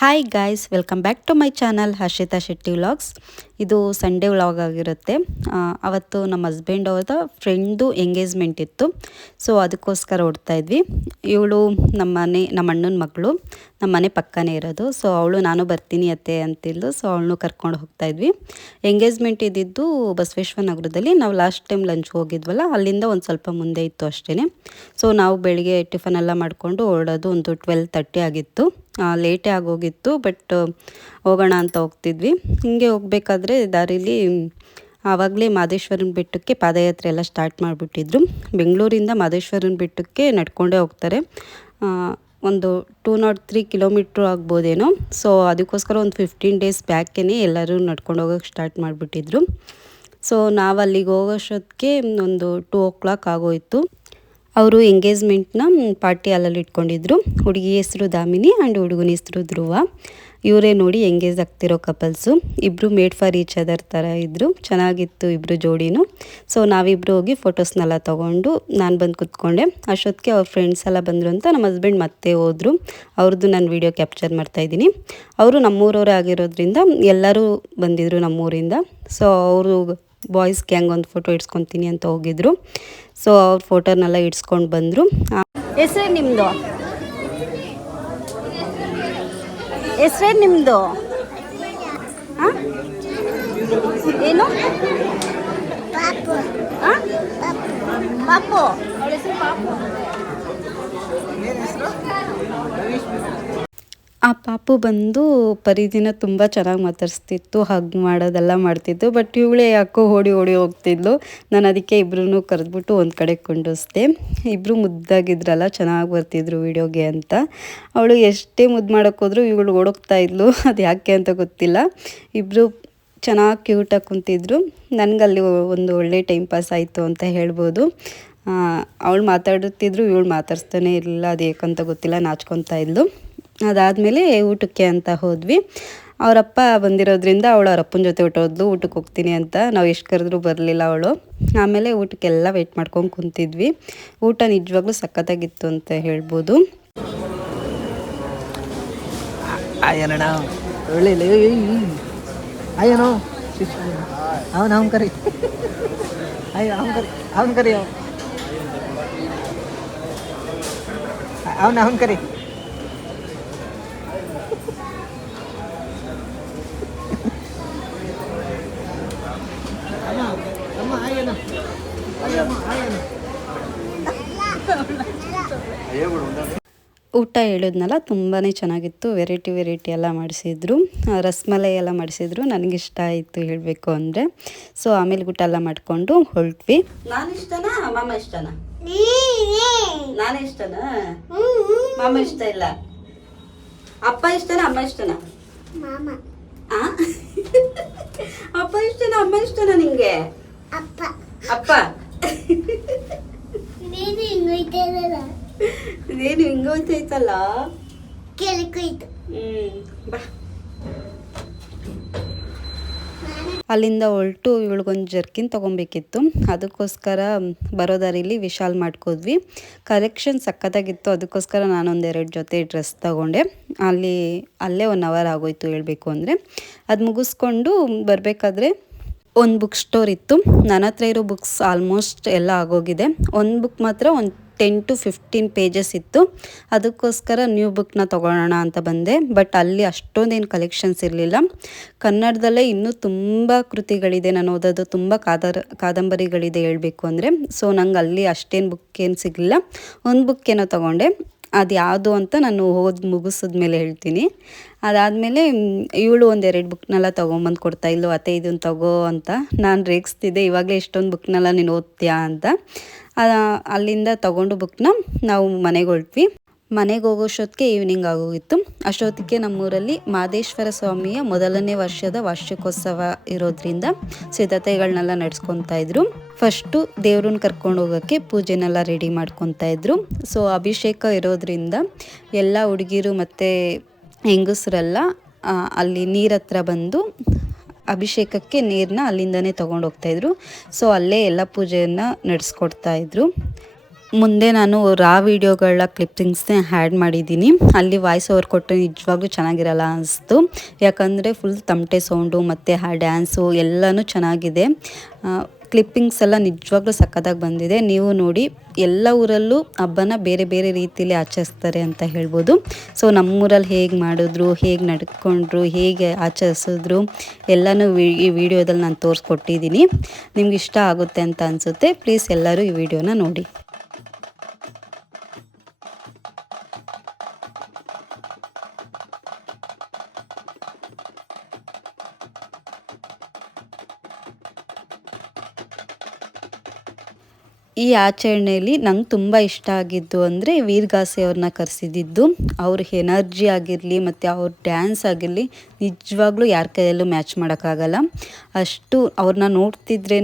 Hi guys, welcome back to my channel Harshita Shetty vlogs. ಇದು Sunday vlog ಆಗಿರುತ್ತೆ. ಅವತ್ತು ನಮ್ಮ ಹಸ್ಬೆಂಡ್ ಅವರ ಫ್ರೆಂಡ್ದು ಎಂಗೇಜ್ಮೆಂಟ್ ಇತ್ತು. ಸೊ ಅದಕ್ಕೋಸ್ಕರ ಹೊಡ್ತಾ ಇದ್ವಿ. ಇವಳು ನಮ್ಮ ಅಣ್ಣನ ಮಗಳು, ನಮ್ಮ ಮನೆ ಪಕ್ಕನೇ ಇರೋದು. ಸೊ ಅವಳು ನಾನು ಬರ್ತೀನಿ ಅತ್ತೆ ಅಂತಿದ್ಲು. ಸೊ ಅವಳನ್ನು ಕರ್ಕೊಂಡು ಹೋಗ್ತಾ ಇದ್ವಿ. ಎಂಗೇಜ್ಮೆಂಟ್ ಇದ್ದಿದ್ದು ಬಸವೇಶ್ವರ ನಗರದಲ್ಲಿ. ನಾವು ಲಾಸ್ಟ್ ಟೈಮ್ ಲಂಚ್ ಹೋಗಿದ್ವಲ್ಲ, ಅಲ್ಲಿಂದ ಒಂದು ಸ್ವಲ್ಪ ಮುಂದೆ ಇತ್ತು ಅಷ್ಟೇ. ಸೊ ನಾವು ಬೆಳಿಗ್ಗೆ ಟಿಫನ್ ಎಲ್ಲ ಮಾಡಿಕೊಂಡು ಹೊರಡೋದು ಒಂದು 12:30 ಆಗಿತ್ತು. ಲೇಟೇ ಆಗೋಗಿತ್ತು, ಬಟ್ ಹೋಗೋಣ ಅಂತ ಹೋಗ್ತಿದ್ವಿ. ಹಿಂಗೆ ಹೋಗಬೇಕಾದ್ರೆ ದಾರಿಲಿ ಆವಾಗಲೇ ಮಾದೇಶ್ವರನ ಬೆಟ್ಟಕ್ಕೆ ಪಾದಯಾತ್ರೆ ಎಲ್ಲ ಸ್ಟಾರ್ಟ್ ಮಾಡಿಬಿಟ್ಟಿದ್ರು. ಬೆಂಗಳೂರಿಂದ ಮಾದೇಶ್ವರನ ಬೆಟ್ಟಕ್ಕೆ ನಡ್ಕೊಂಡೇ ಹೋಗ್ತಾರೆ. ಒಂದು 203 ಕಿಲೋಮೀಟ್ರ್ ಆಗ್ಬೋದೇನೋ. ಸೊ ಅದಕ್ಕೋಸ್ಕರ ಒಂದು 15 ಡೇಸ್ ಬ್ಯಾಕೇ ಎಲ್ಲರೂ ನಡ್ಕೊಂಡು ಹೋಗೋಕ್ಕೆ ಸ್ಟಾರ್ಟ್ ಮಾಡಿಬಿಟ್ಟಿದ್ರು. ಸೊ ನಾವು ಅಲ್ಲಿಗೆ ಹೋಗೋಷ್ಟೊತ್ತಿಗೆ ಒಂದು 2 o'clock ಆಗೋಯಿತು. ಅವರು ಎಂಗೇಜ್ಮೆಂಟ್ನ ಪಾರ್ಟಿ ಹಾಲಲ್ಲಿ ಇಟ್ಕೊಂಡಿದ್ರು. ಹುಡುಗಿ ಹೆಸರು ದಾಮಿನಿ ಆ್ಯಂಡ್ ಹುಡುಗನ ಹೆಸರು ಧ್ರುವ. ಇವರೇ ನೋಡಿ ಎಂಗೇಜ್ ಆಗ್ತಿರೋ ಕಪಲ್ಸು. ಇಬ್ಬರು ಮೇಡ್ ಫಾರ್ ಈಚ್ ಅದರ್ ಥರ ಇದ್ದರು. ಚೆನ್ನಾಗಿತ್ತು ಇಬ್ಬರು ಜೋಡಿನೂ. ಸೊ ನಾವಿಬ್ಬರು ಹೋಗಿ ಫೋಟೋಸ್ನೆಲ್ಲ ತೊಗೊಂಡು ನಾನು ಬಂದು ಕೂತ್ಕೊಂಡೆ. ಅಷ್ಟೊತ್ತಿಗೆ ಅವ್ರ ಫ್ರೆಂಡ್ಸ್ ಎಲ್ಲ ಬಂದರು ಅಂತ ನಮ್ಮ ಹಸ್ಬೆಂಡ್ ಮತ್ತೆ ಹೋದರು. ಅವ್ರದ್ದು ನಾನು ವೀಡಿಯೋ ಕ್ಯಾಪ್ಚರ್ ಮಾಡ್ತಾಯಿದ್ದೀನಿ. ಅವರು ನಮ್ಮೂರವರೇ ಆಗಿರೋದ್ರಿಂದ ಎಲ್ಲರೂ ಬಂದಿದ್ದರು ನಮ್ಮೂರಿಂದ. ಸೊ ಅವರು ಬಾಯ್ಸ್ ಗ್ಯಾಂಗ್ ಒಂದು ಫೋಟೋ ಇಡ್ಸ್ಕೊತೀನಿ ಅಂತ ಹೋಗಿದ್ರು. ಸೊ ಅವ್ರ ಫೋಟೋನೆಲ್ಲ ಇಡ್ಸ್ಕೊಂಡು ಬಂದರು. ಹೆಸ್ರೇನು ನಿಮ್ಮದು? ಹೆಸ್ರೇನು ನಿಮ್ಮದು? ಹಾಂ, ಏನು? ಹಾಂ, ಪಾಪು. ಅವಳ ಹೆಸರು ಪಾಪು. ಆ ಪಾಪು ಬಂದು ಪರಿದಿನ ತುಂಬ ಚೆನ್ನಾಗಿ ಮಾತಾಡಿಸ್ತಿತ್ತು, ಹಗ್ ಮಾಡೋದೆಲ್ಲ ಮಾಡ್ತಿತ್ತು. ಬಟ್ ಇವಳೇ ಯಾಕೋ ಓಡಿ ಹೋಗ್ತಿದ್ಲು. ನಾನು ಅದಕ್ಕೆ ಇಬ್ಬರೂ ಕರೆದ್ಬಿಟ್ಟು ಒಂದು ಕಡೆ ಕೊಂಡೋಸ್ದೆ. ಇಬ್ಬರು ಮುದ್ದಾಗಿದ್ರಲ್ಲ, ಚೆನ್ನಾಗಿ ಬರ್ತಿದ್ರು ವೀಡಿಯೋಗೆ ಅಂತ. ಅವಳು ಎಷ್ಟೇ ಮುದ್ದು ಮಾಡೋಕ್ಕೋದ್ರೂ ಇವಳು ಓಡೋಗ್ತಾ ಇದ್ಲು. ಅದು ಯಾಕೆ ಅಂತ ಗೊತ್ತಿಲ್ಲ. ಇಬ್ಬರು ಚೆನ್ನಾಗಿ ಕ್ಯೂಟಾಗಿ ಕುಂತಿದ್ರು. ನನಗಲ್ಲಿ ಒಂದು ಒಳ್ಳೆ ಟೈಮ್ ಪಾಸ್ ಆಯಿತು ಅಂತ ಹೇಳ್ಬೋದು. ಅವಳು ಮಾತಾಡುತ್ತಿದ್ರು, ಇವಳು ಮಾತಾಡ್ಸ್ತಾನೆ ಇರಲಿಲ್ಲ. ಅದು ಏಕಂತ ಗೊತ್ತಿಲ್ಲ, ನಾಚ್ಕೊತಾ ಇದ್ಲು. ಅದಾದಮೇಲೆ ಊಟಕ್ಕೆ ಅಂತ ಹೋದ್ವಿ. ಅವರಪ್ಪ ಬಂದಿರೋದ್ರಿಂದ ಅವಳು ಅವರಪ್ಪನ ಜೊತೆ ಹೊಟ್ಟೋದ್ಲು ಊಟಕ್ಕೆ ಹೋಗ್ತೀನಿ ಅಂತ. ನಾವು ಎಷ್ಟು ಕರೆದ್ರೂ ಬರಲಿಲ್ಲ ಅವಳು. ಆಮೇಲೆ ಊಟಕ್ಕೆಲ್ಲ ವೆಯ್ಟ್ ಮಾಡ್ಕೊಂಡು ಕುಂತಿದ್ವಿ. ಊಟ ನಿಜವಾಗ್ಲೂ ಸಖತ್ತಾಗಿತ್ತು ಅಂತ ಹೇಳ್ಬೋದು. ಕರಿ ಊಟ ಹೇಳಿದ್ನಲ್ಲ, ತುಂಬಾ ಚೆನ್ನಾಗಿತ್ತು. ವೆರೈಟಿ ಎಲ್ಲ ಮಾಡಿಸಿದ್ರು. ರಸಮಲೈ ಎಲ್ಲ ಮಾಡಿಸಿದ್ರು. ನನಗಿಷ್ಟ ಆಯಿತು ಹೇಳಬೇಕು ಅಂದರೆ. ಸೊ ಆಮೇಲೆ ಊಟ ಎಲ್ಲ ಮಾಡಿಕೊಂಡು ಹೊರಟ್ವಿ. ನಾನು ಇಷ್ಟನಾ ಮಾಮ ಇಷ್ಟನಾ? ನಾನೇ ಇಷ್ಟನಾ? ಮಾಮ ಇಷ್ಟ ಇಲ್ಲ. ಅಪ್ಪ ಇಷ್ಟನಾ ಅಮ್ಮ ಇಷ್ಟನಾ? ಅಪ್ಪ ಇಷ್ಟನಾ ಅಮ್ಮ ಇಷ್ಟನಾ ನಿಂಗೆ? ಅಪ್ಪ. ಇದೇನು ಹಿಂಗೋಯ್ತೈತಲ್ಲ. ಬಾ. ಅಲ್ಲಿಂದ ಹೊರಟು ಇವಳಿಗೊಂದು ಜರ್ಕಿನ್ ತೊಗೊಬೇಕಿತ್ತು. ಅದಕ್ಕೋಸ್ಕರ ಬರೋ ದಾರಿಲಿ ವಿಶಾಲ್ ಮಾಡ್ಕೋದ್ವಿ. ಕಲೆಕ್ಷನ್ ಸಖತ್ತಾಗಿತ್ತು. ಅದಕ್ಕೋಸ್ಕರ ನಾನೊಂದೆರಡು ಜೊತೆ ಡ್ರೆಸ್ ತೊಗೊಂಡೆ. ಅಲ್ಲೇ 1 hour ಆಗೋಯ್ತು ಹೇಳಬೇಕು ಅಂದರೆ. ಅದು ಮುಗಿಸ್ಕೊಂಡು ಬರಬೇಕಾದ್ರೆ ಒಂದು ಬುಕ್ ಸ್ಟೋರ್ ಇತ್ತು. ನನ್ನ ಹತ್ರ ಇರೋ ಬುಕ್ಸ್ ಆಲ್ಮೋಸ್ಟ್ ಎಲ್ಲ ಆಗೋಗಿದೆ. ಒಂದು ಬುಕ್ ಮಾತ್ರ ಒಂದು 10 to 15 pages ಇತ್ತು. ಅದಕ್ಕೋಸ್ಕರ ನ್ಯೂ ಬುಕ್ನ ತೊಗೊಳ್ಳೋಣ ಅಂತ ಬಂದೆ. ಬಟ್ ಅಲ್ಲಿ ಅಷ್ಟೊಂದೇನು ಕಲೆಕ್ಷನ್ಸ್ ಇರಲಿಲ್ಲ. ಕನ್ನಡದಲ್ಲೇ ಇನ್ನೂ ತುಂಬ ಕೃತಿಗಳಿದೆ ನಾನು ಓದೋದು. ತುಂಬ ಕಾದಂಬರಿಗಳಿದೆ ಹೇಳಬೇಕು ಅಂದರೆ. ಸೊ ನಂಗೆ ಅಲ್ಲಿ ಅಷ್ಟೇನು ಬುಕ್ ಏನು ಸಿಗಲಿಲ್ಲ. ಒಂದು ಬುಕ್ ಏನೋ ತೊಗೊಂಡೆ. ಅದು ಯಾವುದು ಅಂತ ನಾನು ಮುಗಿಸಿದ್ಮೇಲೆ ಹೇಳ್ತೀನಿ. ಅದಾದಮೇಲೆ ಇವಳು ಒಂದೆರಡು ಬುಕ್ನೆಲ್ಲ ತೊಗೊಂಬಂದು ಕೊಡ್ತಾ ಇಲ್ಲು, ಅತ್ತೆ ಇದನ್ನು ತಗೋ ಅಂತ. ನಾನು ರೇಗಿಸ್ತಿದ್ದೆ, ಇವಾಗಲೇ ಇಷ್ಟೊಂದು ಬುಕ್ನೆಲ್ಲ ನೀನು ಓದ್ತೀಯಾ ಅಂತ. ಅಲ್ಲಿಂದ ತೊಗೊಂಡು ಬುಕ್ನ ನಾವು ಮನೆಗೆ ಹೊರಟ್ವಿ. ಮನೆಗೆ ಹೋಗೋಷ್ಟೊತ್ತಿಗೆ ಈವ್ನಿಂಗ್ ಆಗೋಗಿತ್ತು. ಅಷ್ಟೊತ್ತಿಗೆ ನಮ್ಮೂರಲ್ಲಿ ಮಾದೇಶ್ವರ ಸ್ವಾಮಿಯ 1ನೇ ವರ್ಷದ ವಾರ್ಷಿಕೋತ್ಸವ ಇರೋದ್ರಿಂದ ಸಿದ್ಧತೆಗಳನ್ನೆಲ್ಲ ನಡೆಸ್ಕೊತಾ ಇದ್ರು. ಫಸ್ಟು ದೇವ್ರನ್ನ ಕರ್ಕೊಂಡು ಹೋಗೋಕ್ಕೆ ಪೂಜೆನೆಲ್ಲ ರೆಡಿ ಮಾಡ್ಕೊತಾ ಇದ್ರು. ಸೊ ಅಭಿಷೇಕ ಇರೋದ್ರಿಂದ ಎಲ್ಲ ಹುಡುಗಿರು ಮತ್ತು ಹೆಂಗಸರೆಲ್ಲ ಅಲ್ಲಿ ನೀರ ಹತ್ರ ಬಂದು ಅಭಿಷೇಕಕ್ಕೆ ನೀರನ್ನ ಅಲ್ಲಿಂದನೇ ತೊಗೊಂಡು ಹೋಗ್ತಾಯಿದ್ರು. ಸೊ ಅಲ್ಲೇ ಎಲ್ಲ ಪೂಜೆಯನ್ನು ನಡೆಸ್ಕೊಡ್ತಾಯಿದ್ರು. ಮುಂದೆ ನಾನು ರಾ ವಿಡಿಯೋಗಳ ಕ್ಲಿಪ್ಪಿಂಗ್ಸ್ನೇ ಆ್ಯಡ್ ಮಾಡಿದ್ದೀನಿ. ಅಲ್ಲಿ ವಾಯ್ಸ್ ಓವರ್ ಕೊಟ್ಟರೆ ನಿಜವಾಗ್ಲೂ ಚೆನ್ನಾಗಿರಲ್ಲ ಅನಿಸ್ತು. ಯಾಕಂದರೆ ಫುಲ್ ತಮಟೆ ಸೌಂಡು ಮತ್ತು ಆ ಡ್ಯಾನ್ಸು ಎಲ್ಲನೂ ಚೆನ್ನಾಗಿದೆ. ಕ್ಲಿಪ್ಪಿಂಗ್ಸ್ ಎಲ್ಲ ನಿಜವಾಗ್ಲೂ ಸಖತ್ತಾಗಿ ಬಂದಿದೆ. ನೀವು ನೋಡಿ, ಎಲ್ಲ ಊರಲ್ಲೂ ಹಬ್ಬನ ಬೇರೆ ಬೇರೆ ರೀತಿಯಲ್ಲಿ ಆಚರಿಸ್ತಾರೆ ಅಂತ ಹೇಳ್ಬೋದು. ಸೊ ನಮ್ಮೂರಲ್ಲಿ ಹೇಗೆ ಮಾಡಿದ್ರು, ಹೇಗೆ ನಡ್ಕೊಂಡ್ರು, ಹೇಗೆ ಆಚರಿಸಿದ್ರು ಎಲ್ಲನೂ ಈ ವಿಡಿಯೋದಲ್ಲಿ ನಾನು ತೋರಿಸ್ಕೊಟ್ಟಿದ್ದೀನಿ. ನಿಮ್ಗೆ ಇಷ್ಟ ಆಗುತ್ತೆ ಅಂತ ಅನಿಸುತ್ತೆ. ಪ್ಲೀಸ್ ಎಲ್ಲರೂ ಈ ವಿಡಿಯೋನ ನೋಡಿ. ಈ ಆಚರಣೆಯಲ್ಲಿ ನಂಗೆ ತುಂಬ ಇಷ್ಟ ಆಗಿದ್ದು ಅಂದರೆ ವೀರಗಾಸೆ ಅವ್ರನ್ನ ಕರೆಸಿದ್ದು. ಅವ್ರ ಎನರ್ಜಿ ಆಗಿರಲಿ ಮತ್ತು ಅವ್ರ ಡ್ಯಾನ್ಸ್ ಆಗಿರಲಿ ನಿಜವಾಗ್ಲೂ ಯಾರ ಕೈಯಲ್ಲೂ ಮ್ಯಾಚ್ ಮಾಡೋಕ್ಕಾಗಲ್ಲ. ಅಷ್ಟು ಅವ್ರನ್ನ ನೋಡ್ತಿದ್ರೇ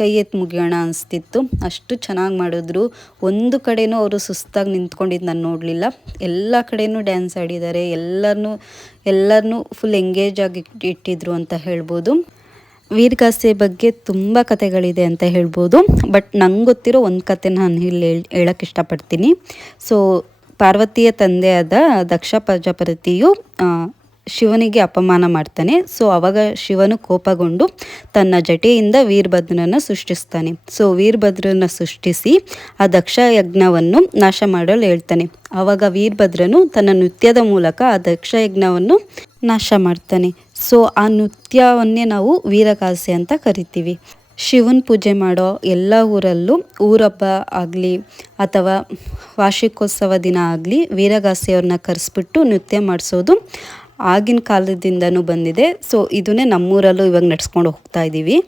ಕೈ ಎತ್ತಿ ಮುಗಿಯೋಣ ಅನಿಸ್ತಿತ್ತು. ಅಷ್ಟು ಚೆನ್ನಾಗಿ ಮಾಡಿದ್ರು. ಒಂದು ಕಡೆನೂ ಅವರು ಸುಸ್ತಾಗಿ ನಿಂತ್ಕೊಂಡಿದ್ದು ನಾನು ನೋಡಲಿಲ್ಲ. ಎಲ್ಲ ಕಡೆನೂ ಡ್ಯಾನ್ಸ್ ಆಡಿದ್ದಾರೆ. ಎಲ್ಲರನ್ನೂ ಫುಲ್ ಎಂಗೇಜ್ ಆಗಿ ಇಟ್ಟಿದ್ರು ಅಂತ ಹೇಳ್ಬೋದು. ವೀರಗಾಸೆ ಬಗ್ಗೆ ತುಂಬ ಕಥೆಗಳಿದೆ ಅಂತ ಹೇಳ್ಬೋದು. ಬಟ್ ನಂಗೆ ಗೊತ್ತಿರೋ ಒಂದು ಕತೆ ನಾನು ಇಲ್ಲಿ ಹೇಳೋಕ್ಕೆ ಇಷ್ಟಪಡ್ತೀನಿ. ಸೊ ಪಾರ್ವತಿಯ ತಂದೆಯಾದ ದಕ್ಷ ಪ್ರಜಾಪತಿಯು ಶಿವನಿಗೆ ಅಪಮಾನ ಮಾಡ್ತಾನೆ. ಸೊ ಆವಾಗ ಶಿವನು ಕೋಪಗೊಂಡು ತನ್ನ ಜಟೆಯಿಂದ ವೀರಭದ್ರನನ್ನು ಸೃಷ್ಟಿಸ್ತಾನೆ. ಸೊ ವೀರಭದ್ರನ ಸೃಷ್ಟಿಸಿ ಆ ದಕ್ಷ ಯಜ್ಞವನ್ನು ನಾಶ ಮಾಡಲು ಹೇಳ್ತಾನೆ. ಆವಾಗ ವೀರಭದ್ರನು ತನ್ನ ನೃತ್ಯದ ಮೂಲಕ ಆ ದಕ್ಷ ಯಜ್ಞವನ್ನು ನಾಶ ಮಾಡ್ತಾನೆ. ಸೊ ಆ ನೃತ್ಯವನ್ನೇ ನಾವು ವೀರಗಾಸೆ ಅಂತ ಕರಿತೀವಿ. ಶಿವನ ಪೂಜೆ ಮಾಡೋ ಎಲ್ಲ ಊರಲ್ಲೂ ಊರಹಬ್ಬ ಆಗಲಿ ಅಥವಾ ವಾರ್ಷಿಕೋತ್ಸವ ದಿನ ಆಗಲಿ ವೀರಗಾಸೆಯವ್ರನ್ನ ಕರೆಸ್ಬಿಟ್ಟು ನೃತ್ಯ ಮಾಡಿಸೋದು ಆಗಿನ ಕಾಲದಿಂದನೂ ಬಂದಿದೆ. ಸೊ ಇದನ್ನೇ ನಮ್ಮೂರಲ್ಲೂ ಇವಾಗ ನಡ್ಸ್ಕೊಂಡು ಹೋಗ್ತಾ ಇದ್ದೀವಿ.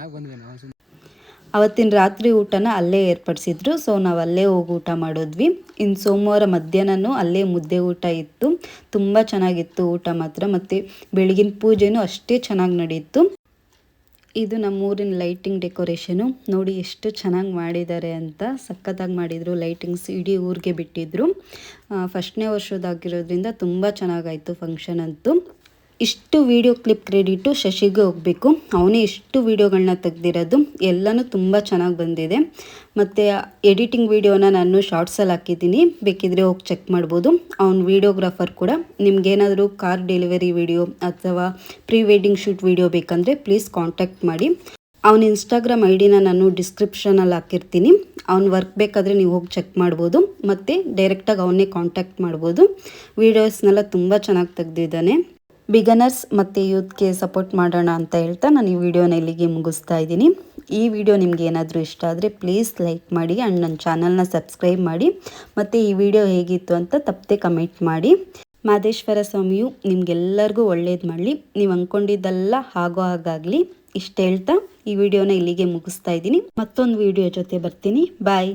ಚೆನ್ನಾಗಿ ಬಂದ್ವಿ ನಾವು. ಅವತ್ತಿನ ರಾತ್ರಿ ಊಟನ ಅಲ್ಲೇ ಏರ್ಪಡಿಸಿದ್ರು. ಸೊ ನಾವು ಅಲ್ಲೇ ಹೋಗಿ ಊಟ ಮಾಡಿದ್ವಿ. ಇನ್ನು ಸೋಮವಾರ ಮಧ್ಯಾಹ್ನನೂ ಅಲ್ಲೇ ಮುದ್ದೆ ಊಟ ಇತ್ತು. ತುಂಬ ಚೆನ್ನಾಗಿತ್ತು ಊಟ ಮಾತ್ರ. ಮತ್ತು ಬೆಳಗಿನ ಪೂಜೆನೂ ಅಷ್ಟೇ ಚೆನ್ನಾಗಿ ನಡೀತು. ಇದು ನಮ್ಮೂರಿನ ಲೈಟಿಂಗ್ ಡೆಕೋರೇಷನು ನೋಡಿ ಎಷ್ಟು ಚೆನ್ನಾಗಿ ಮಾಡಿದ್ದಾರೆ ಅಂತ. ಸಖತ್ತಾಗಿ ಮಾಡಿದರು. ಲೈಟಿಂಗ್ಸ್ ಇಡೀ ಊರಿಗೆ ಬಿಟ್ಟಿದ್ರು. ಫಸ್ಟ್ನೇ ವರ್ಷದಾಗಿರೋದ್ರಿಂದ ತುಂಬ ಚೆನ್ನಾಗಾಯಿತು ಫಂಕ್ಷನ್ ಅಂತೂ. ಇಷ್ಟು ವಿಡಿಯೋ ಕ್ಲಿಪ್ ಕ್ರೆಡಿಟು ಶಶಿಗೆ ಹೋಗಬೇಕು. ಅವನೇ ಇಷ್ಟು ವಿಡಿಯೋಗಳನ್ನ ತೆಗೆದಿರೋದು. ಎಲ್ಲನೂ ತುಂಬ ಚೆನ್ನಾಗಿ ಬಂದಿದೆ. ಮತ್ತು ಎಡಿಟಿಂಗ್ ವಿಡಿಯೋನ ನಾನು ಶಾರ್ಟ್ಸಲ್ಲಿ ಹಾಕಿದ್ದೀನಿ, ಬೇಕಿದ್ರೆ ಹೋಗಿ ಚೆಕ್ ಮಾಡ್ಬೋದು. ಅವ್ನು ವಿಡಿಯೋಗ್ರಾಫರ್ ಕೂಡ. ನಿಮ್ಗೇನಾದರೂ ಕಾರ್ ಡೆಲಿವರಿ ವಿಡಿಯೋ ಅಥವಾ ಪ್ರೀ ವೆಡ್ಡಿಂಗ್ ಶೂಟ್ ವಿಡಿಯೋ ಬೇಕಂದರೆ ಪ್ಲೀಸ್ ಕಾಂಟ್ಯಾಕ್ಟ್ ಮಾಡಿ. ಅವನ ಇನ್ಸ್ಟಾಗ್ರಾಮ್ ಐಡಿನ ನಾನು ಡಿಸ್ಕ್ರಿಪ್ಷನಲ್ಲಿ ಹಾಕಿರ್ತೀನಿ. ಅವ್ನ ವರ್ಕ್ ಬೇಕಾದರೆ ನೀವು ಹೋಗಿ ಚೆಕ್ ಮಾಡ್ಬೋದು. ಮತ್ತು ಡೈರೆಕ್ಟಾಗಿ ಅವನ್ನೇ ಕಾಂಟ್ಯಾಕ್ಟ್ ಮಾಡ್ಬೋದು. ವೀಡಿಯೋಸ್ನೆಲ್ಲ ತುಂಬ ಚೆನ್ನಾಗಿ ತೆಗೆದಿದ್ದಾನೆ. ಬಿಗನರ್ಸ್ ಮತ್ತು ಯೂತ್ಗೆ ಸಪೋರ್ಟ್ ಮಾಡೋಣ ಅಂತ ಹೇಳ್ತಾ ನಾನು ಈ ವಿಡಿಯೋನ ಇಲ್ಲಿಗೆ ಮುಗಿಸ್ತಾ ಇದ್ದೀನಿ. ಈ ವಿಡಿಯೋ ನಿಮ್ಗೆ ಏನಾದರೂ ಇಷ್ಟ ಆದರೆ ಪ್ಲೀಸ್ ಲೈಕ್ ಮಾಡಿ ಆ್ಯಂಡ್ ನನ್ನ ಚಾನಲ್ನ ಸಬ್ಸ್ಕ್ರೈಬ್ ಮಾಡಿ. ಮತ್ತು ಈ ವಿಡಿಯೋ ಹೇಗಿತ್ತು ಅಂತ ತಪ್ಪದೆ ಕಮೆಂಟ್ ಮಾಡಿ. ಮಾದೇಶ್ವರ ಸ್ವಾಮಿಯು ನಿಮಗೆಲ್ಲರಿಗೂ ಒಳ್ಳೇದು ಮಾಡಲಿ. ನೀವು ಅಂದ್ಕೊಂಡಿದ್ದೆಲ್ಲ ಆಗೋ ಹಾಗಾಗಲಿ. ಇಷ್ಟು ಹೇಳ್ತಾ ಈ ವಿಡಿಯೋನ ಇಲ್ಲಿಗೆ ಮುಗಿಸ್ತಾ ಇದ್ದೀನಿ. ಮತ್ತೊಂದು ವಿಡಿಯೋ ಜೊತೆ ಬರ್ತೀನಿ. ಬಾಯ್.